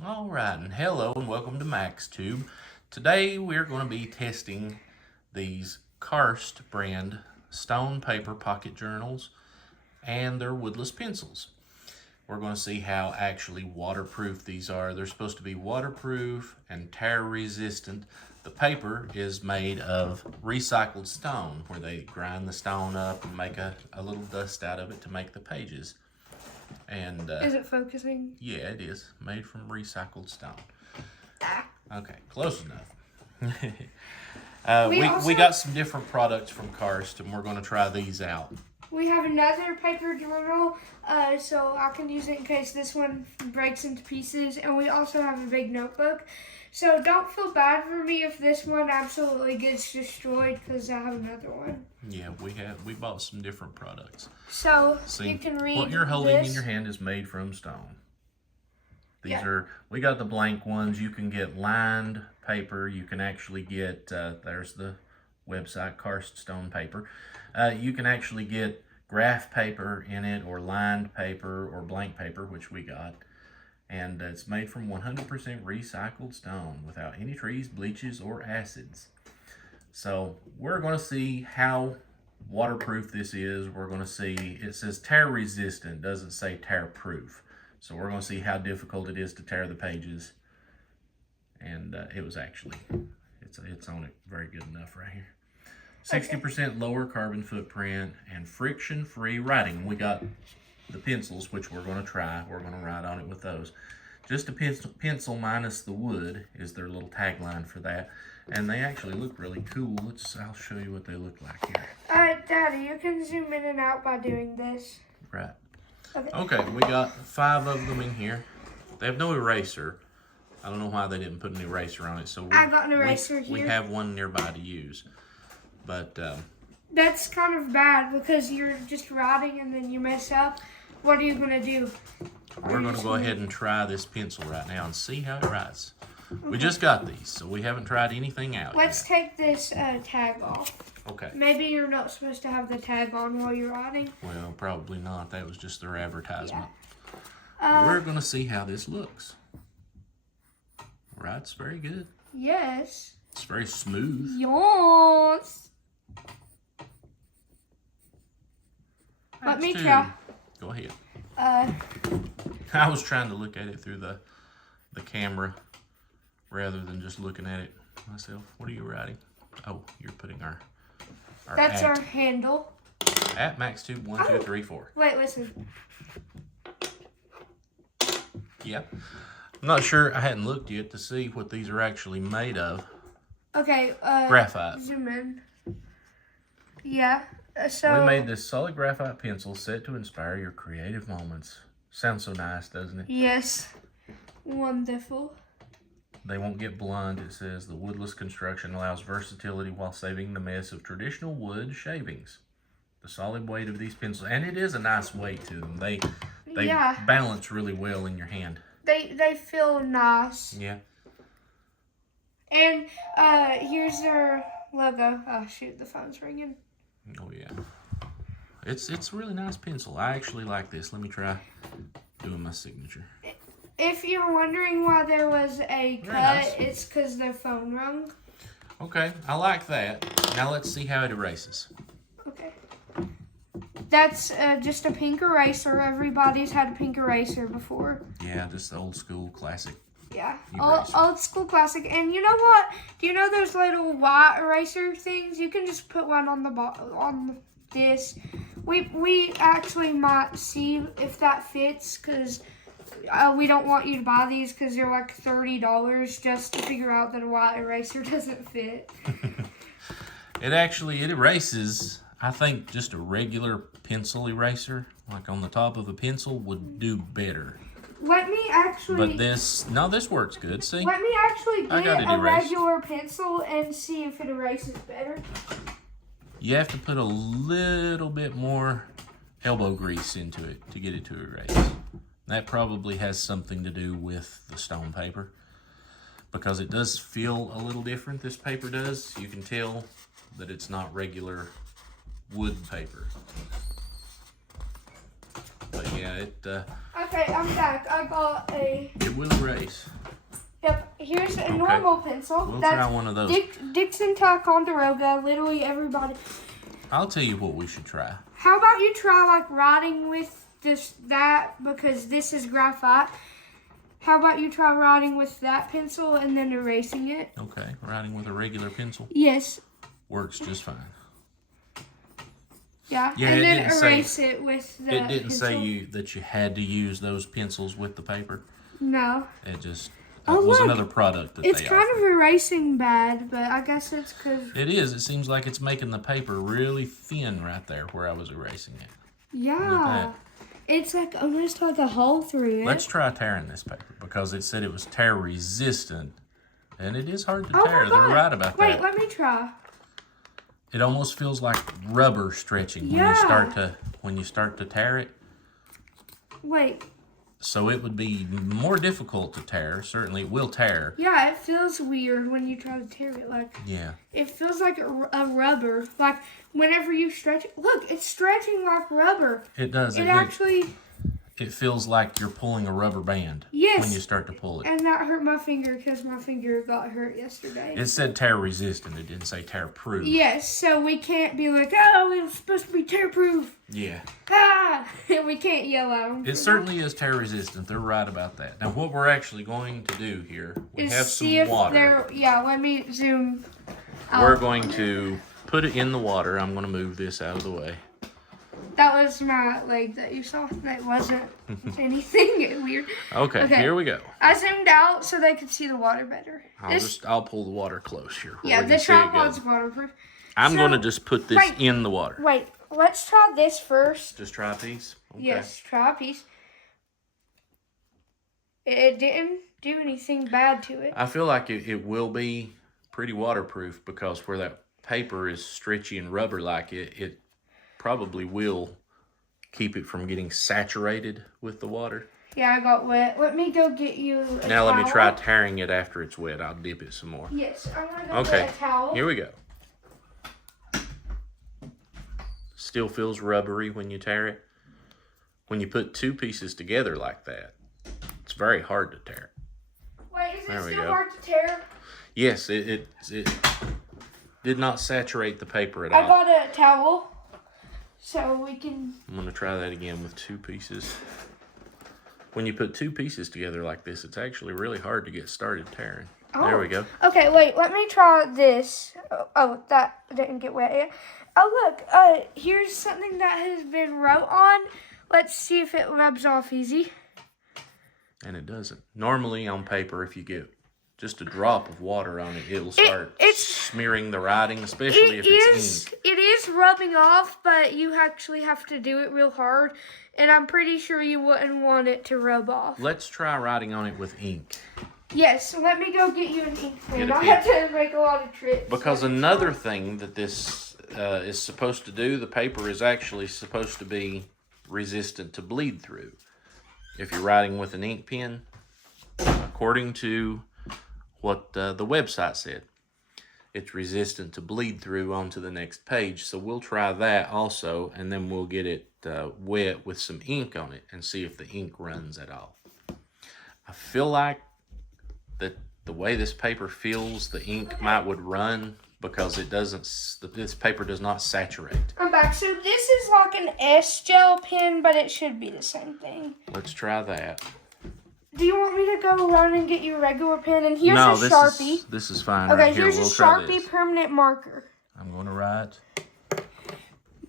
All right, and hello and welcome to MaxTube. Today we're going to be testing these Karst brand stone paper pocket journals and their woodless pencils. We're going to see how actually waterproof these are. They're supposed to be waterproof and tear resistant. The paper is made of recycled stone, where they grind the stone up and make a little dust out of it to make the pages. And is it focusing? Yeah, it is. Made from recycled stone. Okay, close enough. We got some different products from Karst, and we're going to try these out. We have another paper journal, so I can use it in case this one breaks into pieces. And we also have a big notebook. So don't feel bad for me if this one absolutely gets destroyed, because I have another one. Yeah, we bought some different products. So see, you can read what you're holding this. in your hand is made from stone. These Yeah. we got the blank ones. You can get lined paper. You can actually get, there's the website, Karst Stone Paper. You can actually get graph paper in it, or lined paper, or blank paper, which we got. And it's made from 100% recycled stone without any trees, bleaches, or acids. So we're going to see how waterproof this is. We're going to see, it says tear resistant, doesn't say tear proof. So we're going to see how difficult it is to tear the pages. And it was actually, it's on it very good enough right here. 60% lower carbon footprint and friction-free writing. We got the pencils, which we're going to try. We're going to write on it with those. Just a pencil minus the wood is their little tagline for that. And they actually look really cool. I'll show you what they look like here. Daddy, you can zoom in and out by doing this. Right. Okay, we got 5 of them in here. They have no eraser. I don't know why they didn't put an eraser on it. So I got an eraser here. We have one nearby to use. But that's kind of bad, because you're just writing and then you mess up. What are you going to do? We're going to go ahead and try this pencil right now and see how it writes. Okay. We just got these, so we haven't tried anything out Let's take this tag off. Okay. Maybe you're not supposed to have the tag on while you're writing. Well, probably not. That was just their advertisement. Yeah. We're going to see how this looks. Writes very good. Yes. It's very smooth. Yes. Let me try. Go ahead. I was trying to look at it through the camera rather than just looking at it myself. What are you writing? Oh, you're putting our That's our handle. At MaxTube 1234. Wait, listen. Yep. I'm not sure. I hadn't looked yet to see what these are actually made of. Okay. Graphite. Zoom in. Yeah. So we made this solid graphite pencil set to inspire your creative moments. Sounds so nice, doesn't it? Yes. Wonderful. They won't get blunt. It says the woodless construction allows versatility while saving the mess of traditional wood shavings. The solid weight of these pencils, and it is a nice weight to them. They balance really well in your hand. They feel nice. Yeah. And here's their logo. Oh shoot, the phone's ringing. Oh yeah. It's a really nice pencil. I actually like this. Let me try doing my signature. If you're wondering why there was a cut, nice. It's because their phone rung. Okay, I like that. Now let's see how it erases. Okay. That's just a pink eraser. Everybody's had a pink eraser before. Yeah, just the old school classic. Yeah, old school classic. And you know what? Do you know those little white eraser things? You can just put one on on this. We actually might see if that fits, because we don't want you to buy these, because they're like $30 just to figure out that a white eraser doesn't fit. It erases. I think just a regular pencil eraser, like on the top of a pencil, would do better. Let me actually... But this works good, see? Let me actually get a regular pencil and see if it erases better. You have to put a little bit more elbow grease into it to get it to erase. That probably has something to do with the stone paper, because it does feel a little different, this paper does. You can tell that it's not regular wood paper. But yeah, Okay, I'm back. I got a... It will erase. normal pencil. We'll That's try one of those. Dixon Ticonderoga. Literally everybody. I'll tell you what we should try. How about you try like writing with that because this is graphite. How about you try writing with that pencil and then erasing it? Okay, writing with a regular pencil Yes. works just fine. Yeah, Yeah, and then erase it with the It didn't pencil. say that you had to use those pencils with the paper. No. It just Oh, was look, another product that it's they kind offered. of erasing bad, but I guess it's because... It is. It seems like it's making the paper really thin right there where I was erasing it. Yeah. It's like almost like a hole through it. Let's try tearing this paper because it said it was tear resistant. And it is hard to Oh tear. my They're God. right about Wait, that. let me try. It almost feels like rubber stretching when you start to tear it. Wait. So it would be more difficult to tear. Certainly it will tear. Yeah, it feels weird when you try to tear it. Like, Yeah. it feels like a rubber. Like, whenever you stretch it. Look, it's stretching like rubber. It does. It feels like you're pulling a rubber band Yes. when you start to pull it. And that hurt my finger because my finger got hurt yesterday. It said tear resistant. It didn't say tear proof. Yes, so we can't be like, oh, it was supposed to be tear proof. Yeah. Ah! We can't yell at them. It certainly is tear resistant. They're right about that. Now what we're actually going to do here, we have some water. Yeah, let me zoom. We're going to put it in the water. I'm going to move this out of the way. That was my leg that you saw. That wasn't anything weird. Okay, here we go. I zoomed out so they could see the water better. I'll pull the water close here. Yeah, the tripod's waterproof. I'm going to just put this in the water. Wait, let's try this first. Just try a piece? Okay. Yes, try a piece. It didn't do anything bad to it. I feel like it will be pretty waterproof because where that paper is stretchy and rubber like it probably will keep it from getting saturated with the water. Yeah, I got wet. Let me go get you a towel. Now let me try tearing it after it's wet. I'll dip it some more. Yes, I'm going to go get a towel. Here we go. Still feels rubbery when you tear it. When you put two pieces together like that, it's very hard to tear. Wait, is it still hard to tear? Yes, it did not saturate the paper at all. I got a towel. So we can... I'm going to try that again with two pieces. When you put two pieces together like this, it's actually really hard to get started tearing. Oh. There we go. Okay, wait, let me try this. Oh, that didn't get wet yet. Oh, look, here's something that has been wrote on. Let's see if it rubs off easy. And it doesn't. Normally on paper, if you get just a drop of water on it, it'll start smearing the writing, especially if it's ink. It is rubbing off, but you actually have to do it real hard. And I'm pretty sure you wouldn't want it to rub off. Let's try writing on it with ink. Yes, let me go get you an ink pen. I have to make a lot of trips. Because another thing that this is supposed to do, the paper is actually supposed to be resistant to bleed through. If you're writing with an ink pen, according to what the website said, it's resistant to bleed through onto the next page. So we'll try that also, and then we'll get it wet with some ink on it and see if the ink runs at all. I feel like that the way this paper feels, the ink would run because it doesn't. This paper does not saturate. I'm back. So this is like an S-gel pen, but it should be the same thing. Let's try that. Do you want me to go run and get you a regular pen? And here's a Sharpie. This is fine. Okay, right here. here's a Sharpie permanent marker. I'm going to write.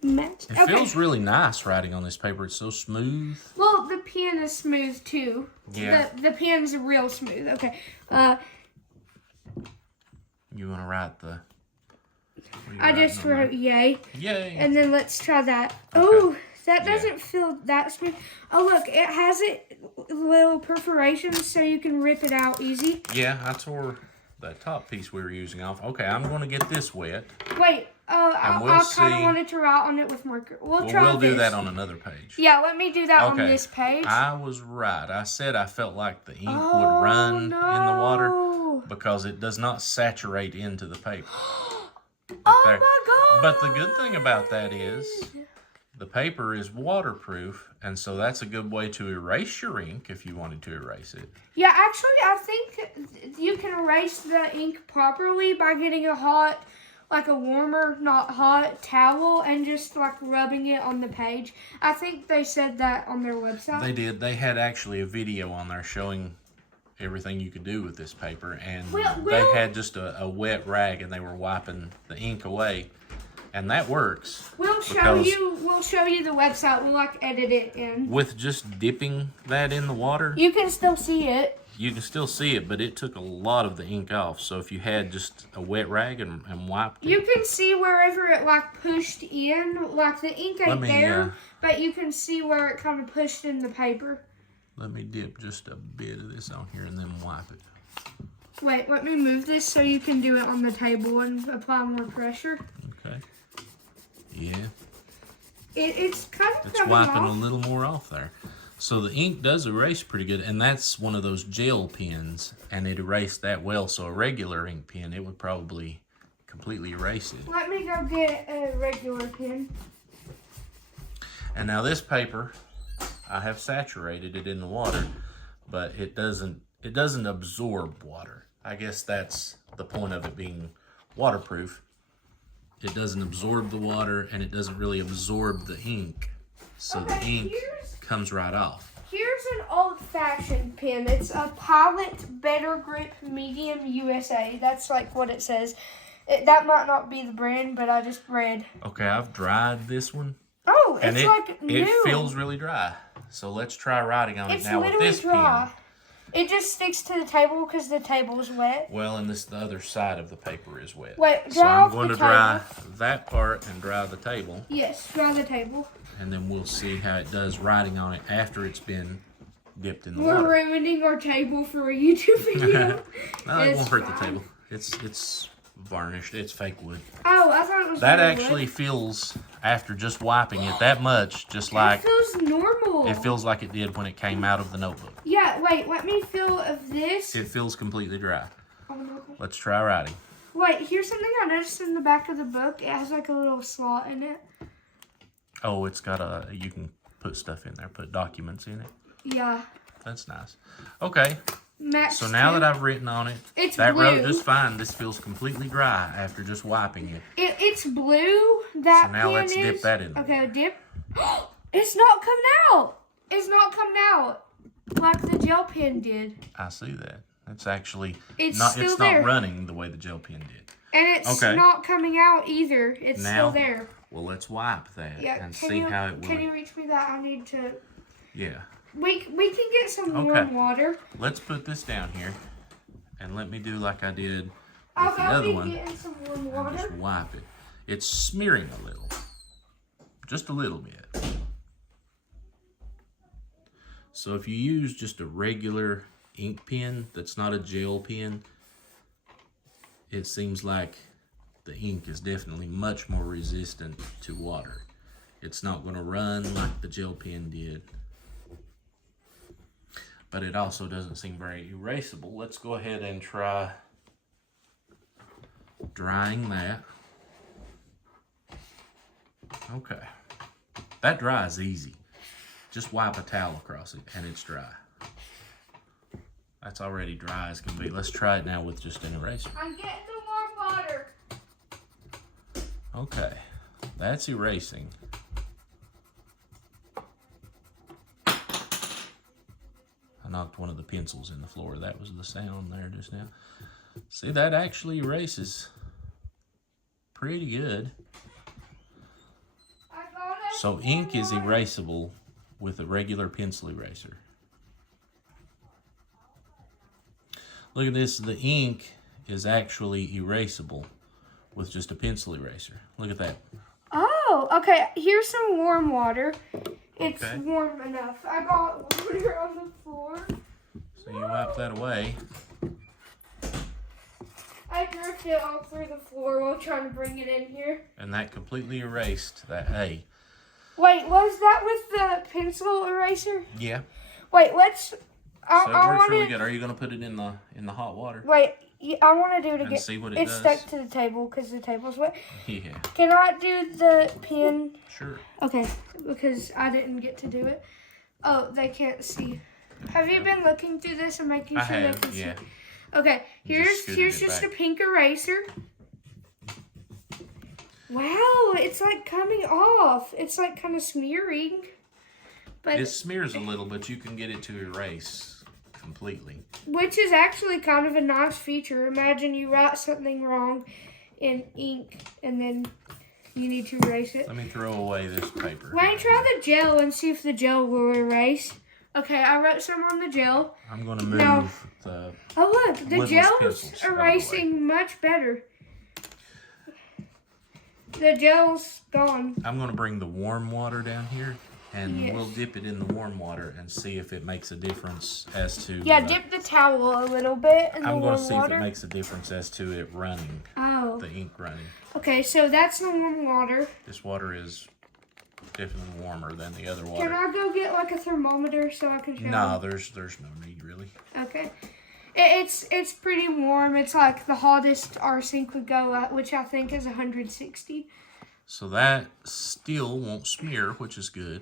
It feels really nice writing on this paper. It's so smooth. Well, the pen is smooth too. Yeah. The pen's real smooth. Okay. You want to write the... I just wrote yay. Yay. And then let's try that. Okay. Oh, that doesn't feel that smooth. Oh, look, it has little perforations so you can rip it out easy. Yeah, I tore that top piece we were using off. Okay, I'm going to get this wet. Wait, I kind of wanted to write on it with marker. We'll do that on another page. Yeah, let me do that on this page. I was right. I said I felt like the ink would run in the water because it does not saturate into the paper. Oh my God! But the good thing about that is the paper is waterproof, and so that's a good way to erase your ink if you wanted to erase it. Yeah, actually, I think you can erase the ink properly by getting a hot, like a warmer, not hot, towel and just like rubbing it on the page. I think they said that on their website. They did. They had actually a video on there showing everything you could do with this paper, and they had just a wet rag and they were wiping the ink away. And that works. We'll show you the website. We'll like edit it in. With just dipping that in the water, you can still see it. You can still see it, but it took a lot of the ink off. So if you had just a wet rag and wiped it. You can see wherever it like pushed in, like the ink ain't there, but you can see where it kind of pushed in the paper. Let me dip just a bit of this on here and then wipe it. Wait, let me move this so you can do it on the table and apply more pressure. Okay. Yeah. It's kind of It's wiping a little more off there. So the ink does erase pretty good, and that's one of those gel pens, and it erased that well. So a regular ink pen, it would probably completely erase it. Let me go get a regular pen. And now this paper, I have saturated it in the water, but it doesn't absorb water. I guess that's the point of it being waterproof. It doesn't absorb the water, and it doesn't really absorb the ink. So the ink comes right off. Here's an old-fashioned pen. It's a Pilot Better Grip Medium USA. That's like what it says. That might not be the brand, but I just read. Okay, I've dried this one. Oh, it's like new. It feels really dry. So let's try writing on it now with this dry. pen. It just sticks to the table because the table is wet. Well, and the other side of the paper is wet. Wait, so I'm going to dry that part and dry the table. Yes, dry the table. And then we'll see how it does writing on it after it's been dipped in the water. water. We're ruining our table for a YouTube video. No, it won't hurt the table. It's varnished. It's fake wood. Oh, I thought it was that actually feels, after just wiping it that much, just like... It feels normal. It feels like it did when it came out of the notebook. Yeah, wait, let me feel of this. It feels completely dry. Oh, no. Let's try writing. Wait, here's something I noticed in the back of the book. It has like a little slot in it. Oh, it's got you can put stuff in there, put documents in it. Yeah. That's nice. Okay. Max so now that I've written on it, that wrote just fine. This feels completely dry after just wiping it. It's blue. That so now let's dip that in there. Okay, dip. It's not coming out. It's not coming out like the gel pen did. I see that. It's actually it's not running the way the gel pen did. And it's not coming out either. It's still there. Well, let's wipe that and see how it will. Can you reach me that? I need to. Yeah. We can get some warm water. Let's put this down here, and let me do like I did with the other one. Getting some warm water. And just wipe it. It's smearing a little, just a little bit. So if you use just a regular ink pen that's not a gel pen, it seems like the ink is definitely much more resistant to water. It's not going to run like the gel pen did. But it also doesn't seem very erasable. Let's go ahead and try drying that. Okay. That dries easy. Just wipe a towel across it and it's dry. That's already dry as can be. Let's try it now with just an eraser. I'm getting the warm water. Okay. That's erasing. I knocked one of the pencils in the floor. That was the sound there just now. See, that actually erases pretty good. So ink is erasable with a regular pencil eraser. Look at this. The ink is actually erasable with just a pencil eraser. Look at that. Oh, okay. Here's some warm water. It's warm enough. I got water on the floor. So you wipe that away. I jerked it all through the floor while trying to bring it in here. And that completely erased that A. Wait, was that with the pencil eraser? Yeah. Wait, let's I, So it I works want really to good. Are you going to put it in the hot water wait. I want to do it and again. see what it It's does? stuck to the table because the table's wet. Yeah, Can I do the pin? sure. Okay, because I didn't get to do it. Oh, they can't see. Have you been looking through this and making I sure they have, can yeah. see? Okay, here's scooted it just back. a pink eraser. Wow, it's like coming off. It's like kind of smearing. But It smears a little, but you can get it to erase completely. which is actually kind of a nice feature. Imagine you write something wrong in ink and then you need to erase it. Let me throw away this paper. Wait, try the gel and see if the gel will erase. Okay, I wrote some on the gel. I'm going to move Now- the... Oh look, the Woodless gel's pencils out of the way. erasing much better. The gel's gone. I'm going to bring the warm water down here, and Yes. we'll dip it in the warm water and see if it makes a difference as to... Yeah, dip the towel a little bit in the I'm going warm to see water. if it makes a difference as to it running, Oh, the ink running. okay, so that's the warm water. This water is definitely warmer than the other Can water. I go get like a thermometer so I can show No, you? there's no need really. Okay. It's pretty warm. It's like the hottest our sink would go at, which I think is 160. So that still won't smear, which is good.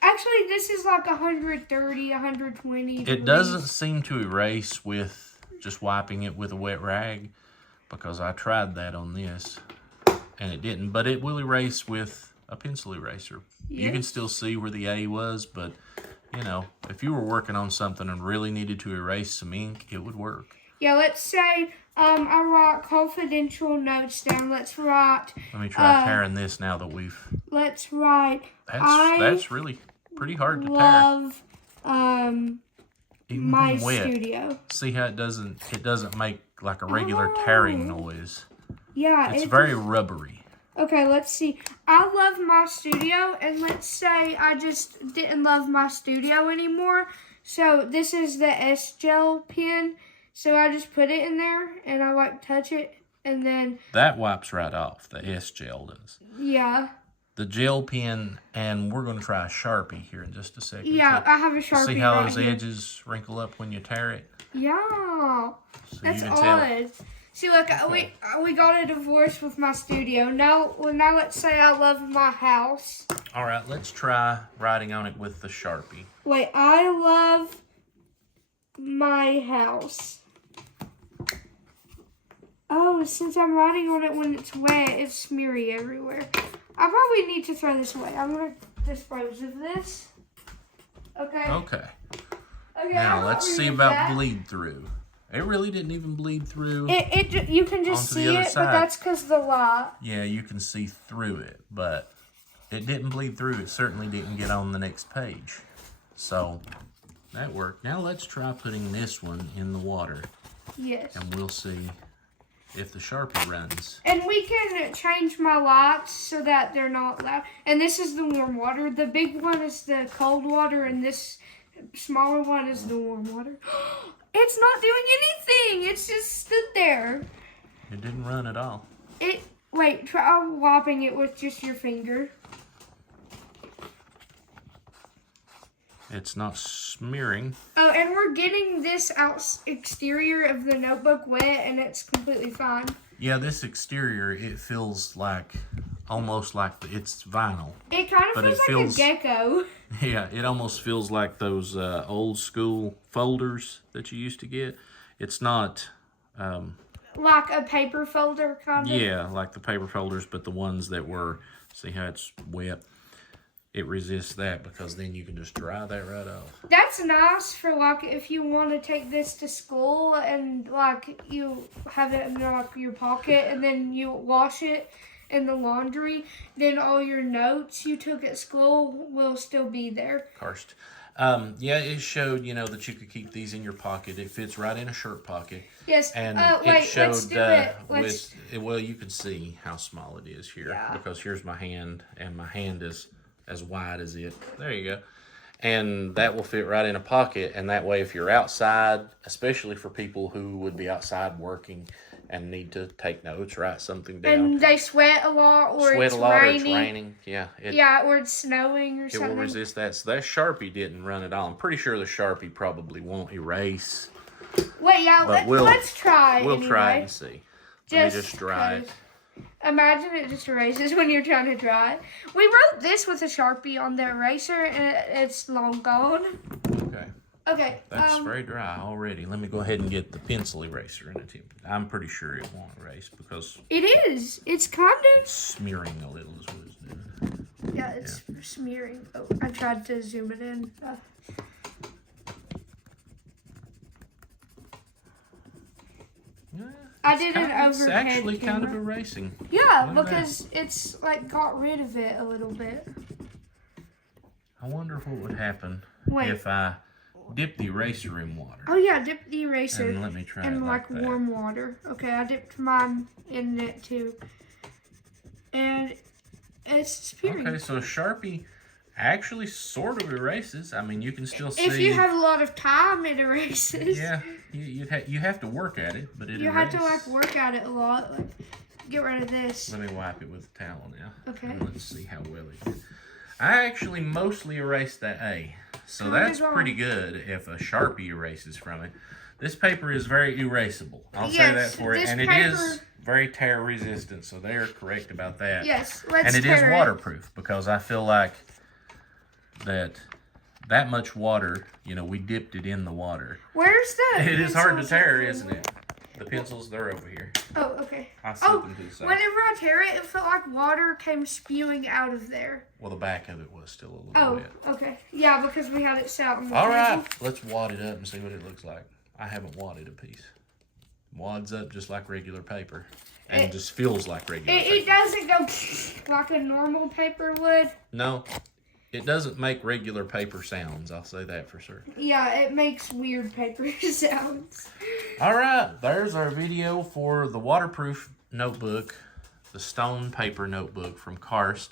Actually, this is like 130, 120 It degrees. doesn't seem to erase with just wiping it with a wet rag, because I tried that on this and it didn't, but it will erase with a pencil eraser. You can Yes. still see where the A was, but you know, if you were working on something and really needed to erase some ink, it would work. Yeah, let's say I write confidential notes down. Let's write, Let me try tearing this now that we've... let's write, That's really pretty hard to tear. love Even my when wet. studio. See how it doesn't make like a regular tearing noise. Yeah, It's very rubbery. Okay, let's see. I love my studio, and let's say I just didn't love my studio anymore. So this is the S gel pen. So I just put it in there, and I like touch it, and then That wipes right off. The S gel does. yeah, The gel pen, and we're going to try a Sharpie here in just a second. yeah. too. I have a Sharpie. See how right those here. edges wrinkle up when you tear it? Yeah, So that's you can tell. odd. See, look, we got a divorce with my studio. Now let's say I love my house. All right, let's try writing on it with the Sharpie. Wait, I love my house. Oh, since I'm writing on it when it's wet, it's smeary everywhere. I probably need to throw this away. I'm going to dispose of this. Okay. Okay. Okay, Now I'll let's see remove about that. bleed through. It really didn't even bleed through. You can just Onto the see other it, but side. that's because the light. Yeah, you can see through it, but it didn't bleed through. It certainly didn't get on the next page. So that worked. Now let's try putting this one in the water, Yes. and we'll see if the Sharpie runs. And we can change my lights so that they're not loud. And this is the warm water. The big one is the cold water, and this smaller one is the warm water. It's not doing anything. It's just stood there. It didn't run at all. Wait, try wiping it with just your finger. It's not smearing. Oh, and we're getting this exterior of the notebook wet, and it's completely fine. Yeah, this exterior, it feels like, almost like it's vinyl. It kind of But feels it like feels- a gecko. Yeah, it almost feels like those old school folders that you used to get. It's not, Like a paper folder, kind of. yeah, like the paper folders, but the ones that were, see how it's wet? It resists that because then you can just dry that right off. That's nice for like if you want to take this to school and like you have it in like your pocket and then you wash it in the laundry, then all your notes you took at school will still be there. Karst. Yeah, it showed, that you could keep these in your pocket. It fits right in a shirt pocket. Yes. And Wait, it showed let's do it. Let's. well, you can see how small it is here Yeah. because here's my hand, and my hand is as wide as it. There you go. And that will fit right in a pocket, and that way if you're outside, especially for people who would be outside working, and need to take notes, write something down. And they sweat a lot, or Sweat it's a lot, raining. or it's raining. Yeah. Yeah, or it's snowing or it something. will resist that. So that Sharpie didn't run at all. I'm pretty sure the Sharpie probably won't erase. Wait, yeah, let's try. We'll anyway. try it and see. Let me just dry it. Imagine it just erases when you're trying to dry it. We wrote this with a Sharpie on the eraser, and it's long gone. Okay. Okay. That's very dry already. Let me go ahead and get the pencil eraser and attempt it. I'm pretty sure it won't erase because it is. It's kind of smearing a little is what it's doing. Yeah, it's smearing. Oh, I tried to zoom it in. I did an overhead. It's actually kind of camera. erasing. Yeah, because it's like got rid of it a little bit. I wonder what would happen Wait. if I dip the eraser in water. Oh yeah, dip the eraser. And let me try in it like that. warm water. Okay, I dipped mine in it too. And it's smearing. Okay, so Sharpie actually sort of erases. I mean, you can still see. If you have a lot of time, it erases. Yeah, you have to work at it, but it You erases. have to like work at it a lot. Like, get rid of this. Let me wipe it with a towel now. Okay. And let's see how well it did. I actually mostly erased that A. So that's pretty good if a Sharpie erases from it. This paper is very erasable. I'll say that for it. And it is very tear resistant, so they are correct about that. Yes, and it is waterproof because I feel like that much water, we dipped it in the water. Where's the It is hard to tear, isn't it? The pencils, they're over here. Oh, okay. I set them to the side. Whenever I tear it, it felt like water came spewing out of there. Well, the back of it was still a little wet. Oh, okay. Yeah, because we had it set out on the All table. right, let's wad it up and see what it looks like. I haven't wadded a piece. Wads up just like regular paper. And it just feels like regular paper. It doesn't go like a normal paper would. No, it doesn't make regular paper sounds. I'll say that for sure. Yeah, it makes weird paper sounds. All right, there's our video for the waterproof notebook, the stone paper notebook from Karst.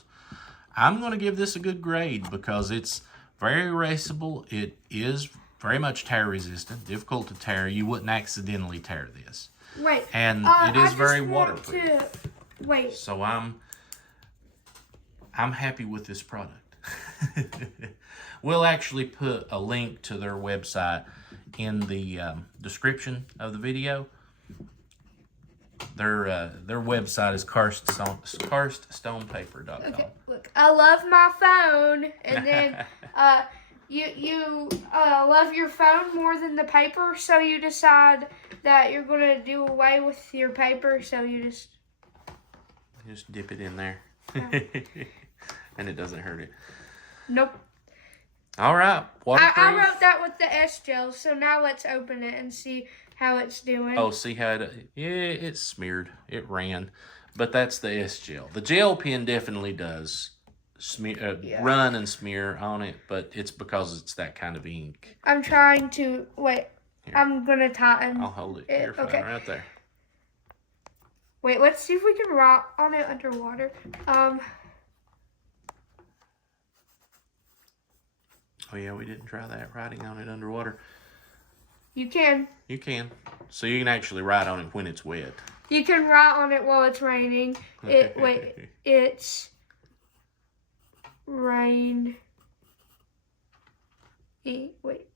I'm going to give this a good grade because it's very erasable. It is very much tear resistant, difficult to tear. You wouldn't accidentally tear this. Wait. And it is very waterproof. Wait. So I'm happy with this product. We'll actually put a link to their website in the description of the video. Their website is karststonepaper.com. Okay, look, I love my phone, and then you love your phone more than the paper, so you decide that you're gonna do away with your paper, so you just dip it in there, and it doesn't hurt it. Nope. All right, waterproof. I wrote that with the S gel, so now let's open it and see how it's doing. Oh, see how it's smeared. It ran, but that's the S gel. The gel pen definitely does smear, run and smear on it, but it's because it's that kind of ink. I'm trying to wait. Here. I'm gonna tighten. I'll hold it. You're fine, right there. Wait, let's see if we can write on it underwater. Oh yeah, we didn't try that, writing on it underwater. You can. You can. So you can actually write on it when it's wet. You can write on it while it's raining. It's rain. Wait.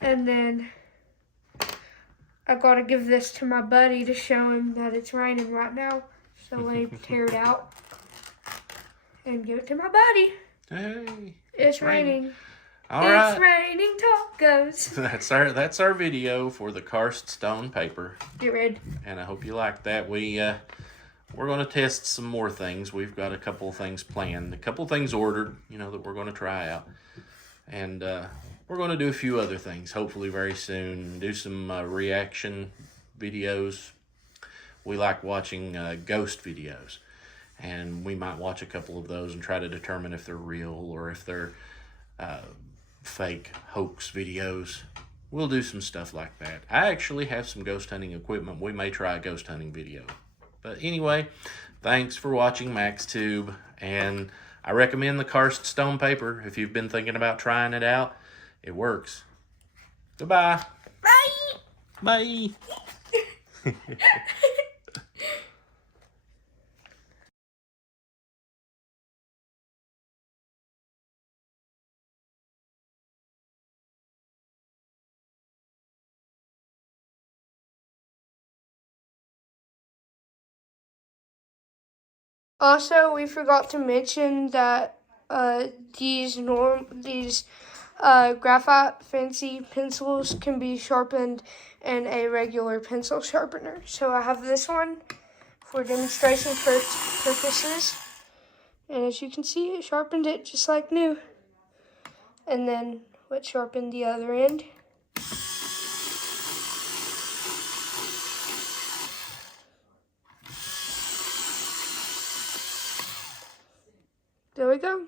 And then I gotta give this to my buddy to show him that it's raining right now. So let me tear it out and give it to my buddy. Hey, it's raining. All right. It's raining tacos. That's our video for the Karst stone paper. Get rid. And I hope you like that. We're going to test some more things. We've got a couple of things planned, a couple of things ordered, that we're going to try out. And we're going to do a few other things, hopefully very soon. Do some reaction videos. We like watching ghost videos. And we might watch a couple of those and try to determine if they're real or if they're fake hoax videos. We'll do some stuff like that. I actually have some ghost hunting equipment. We may try a ghost hunting video. But anyway, thanks for watching MaxTube. And I recommend the Karst stone paper if you've been thinking about trying it out. It works. Goodbye. Bye. Bye. Also, we forgot to mention that these graphite fancy pencils can be sharpened in a regular pencil sharpener. So I have this one for demonstration purposes. And as you can see, it sharpened it just like new. And then let's sharpen the other end. There we go.